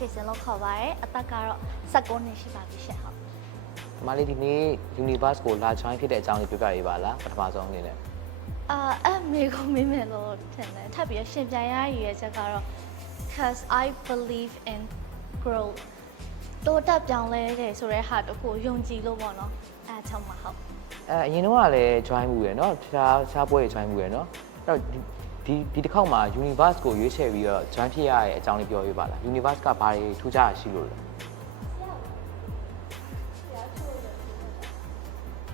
ရွှေစင်လို့ခေါ်ပါတယ်အသက်ကတော့19နှစ်ရှိပါပြီရှင့်ဟုတ် မလေးဒီနေ့ Universe ကိုလာ join ဖြစ်တဲ့အကြောင်းလေးပြောပြရေးပါလားပထမဆုံးအနေနဲ့အဲ့မေကိုမင်းမယ်လို့ထင်တယ်ထပ်ပြီးရှင်ပြန်ရရည်ရဲ့ချက်ကတော့ cause I believe in growth တိုးတက်ပြောင်းလဲတယ်ဆိုတဲ့ဟာတခုယုံကြည်လို့ပေါ့နော်အဲ့ချောင်းမှာဟုတ်အရင်တော့ကလည်း join မှုရယ်နော်တခြားပွဲတွေ join မှုရယ်နော်အဲ့တော့ဒီတစ်ခေါက်မှာ Universe ကိုရွေးချယ်ပြီးတော့ join ဖြစ်ရတဲ့အကြောင်းလေးပြောပြပါလား Universe ကဘာတွေထူးခြားတာရှိလို့လဲ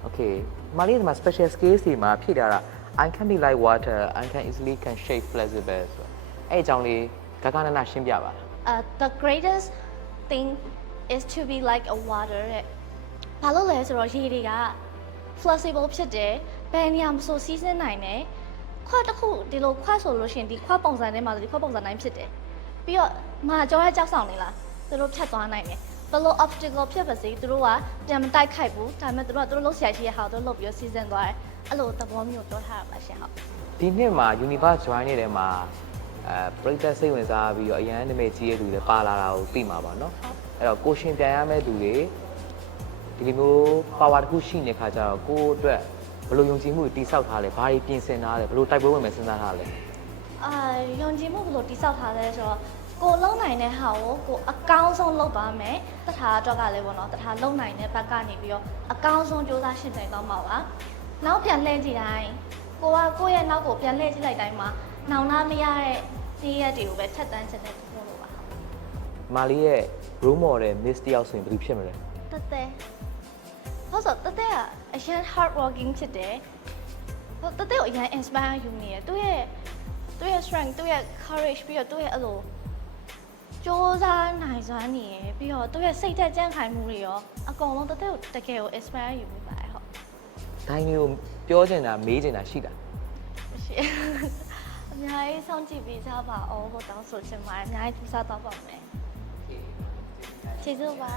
Okay မလေးဒီမှာ special skills တွေမှာဖြည့်ထားတာ I can be like water I can easily can shape flexible ဆိုတော့အဲ့အကြောင်းလေးဂဂနနရှင်းပြပါလား the greatest thing is to be like a water တဲ့ဘာလို့လဲဆိုတော့ရေတွေက flexible ဖြစ်တယ်ဘယ်နေရာမှာဆိုစီးဆင်းနိုင်တယ်ခွက်တစ်ခုဒီလိုခွက်ဆိုလို့ရှိရင်ဒီခွက်ပုံစံထဲမှာဒီခွက်ပုံစံတိုင်းဖြစ်တယ်ပြီးတော့မာကြောရဲ့ကြောက်ဆောင်နေလားသူတို့ဖြတ်သွားနိုင်တယ်ဘယ်လို obstacle ဖြစ်ပါစေသူတို့ကပြန်မတိုက်ခိုက်ဘူးဒါပေမဲ့သူတို့လုံးဆရာကြီးရဲ့ဟာသူတို့လုပ်ပြီးစီးဆင်းသွားတယ်အဲ့လိုသဘောမျိုးပြောထားတာပါရှင်ဟုတ်ဒီနှစ်မှာ Universe join နေတဲ့မှာပရိသတ်စိတ်ဝင်စားပြီးတော့အရန်နာမည်ကြီးရဲ့လူတွေပါလာတာကိုသိမှာပါเนาะအဲ့တော့ကိုရှင်ပြန်ရမယ့်သူတွေဒီလိုမျိုး power တစ်ခုရှိနေခါကျတော့ကိုယ့်အတွက်ဘယ်လိုယုံကြည်မှုတိဆောက်ထားလဲဘာတွေပြင်ဆင်ထားလဲဘယ်လိုတိုက်ပွဲဝင်မယ်စဉ်းစားထားလဲယုံကြည်မှုဘယ်လိုတိဆောက်ထားလဲဆိုတော့ကိုလုံးနိုင်တဲ့ဟာကိုကိုအကောင်းဆုံးလုပ်ပါမယ်တထာအတွက်ကလည်းပေါ့နော်တထာလုံနိုင်တဲ့ဘက်ကနေပြီးတော့အကောင်းဆုံးကြိုးစားရှင်းနိုင်တော့မှာပါနောက်ပြန်လှည့်ကြည့်တိုင်းကိုကကိုယ့်ရဲ့နောက်ကိုပြန်လှည့်ကြည့်လိုက်တိုင်းမှာနောင်နာမရတဲ့ဒီရက်တွေကိုပဲထက်တန်းချင်တဲ့ပုံလို့ပါမာလီရဲ့ role model miss တယောက်ဆိုရင်ဘယ်သူဖြစ်မလဲတတဲဟုတ်ဆိုတတဲကအရင် hard working ဖြစ်တယ်တတဲကိုအရင် inspire ယူနေရသူ့ရဲ့ strength သူ့ရဲ့ courage ပြီးတော့သူ့ရဲ့အဲ့လိုစူးစမ်းနိုင်စွမ်းနေရပြီးတော့သူ့ရဲ့စိတ်သက်ကြံ့ခိုင်မှုတွေရောအကုန်လုံးတကယ်ကို inspire ယူမိပါတယ်ဟုတ်ဒိုင်းမျိုးပြောချင်တာမေးချင်တာရှိတာရှိအများကြီးစောင့်ကြည့်ပြီးသားပါအောင်ဟိုတောင်းဆိုချင်ပါတယ်အများကြီးသူစားတော့ပါမယ်ကျေးဇူးပါ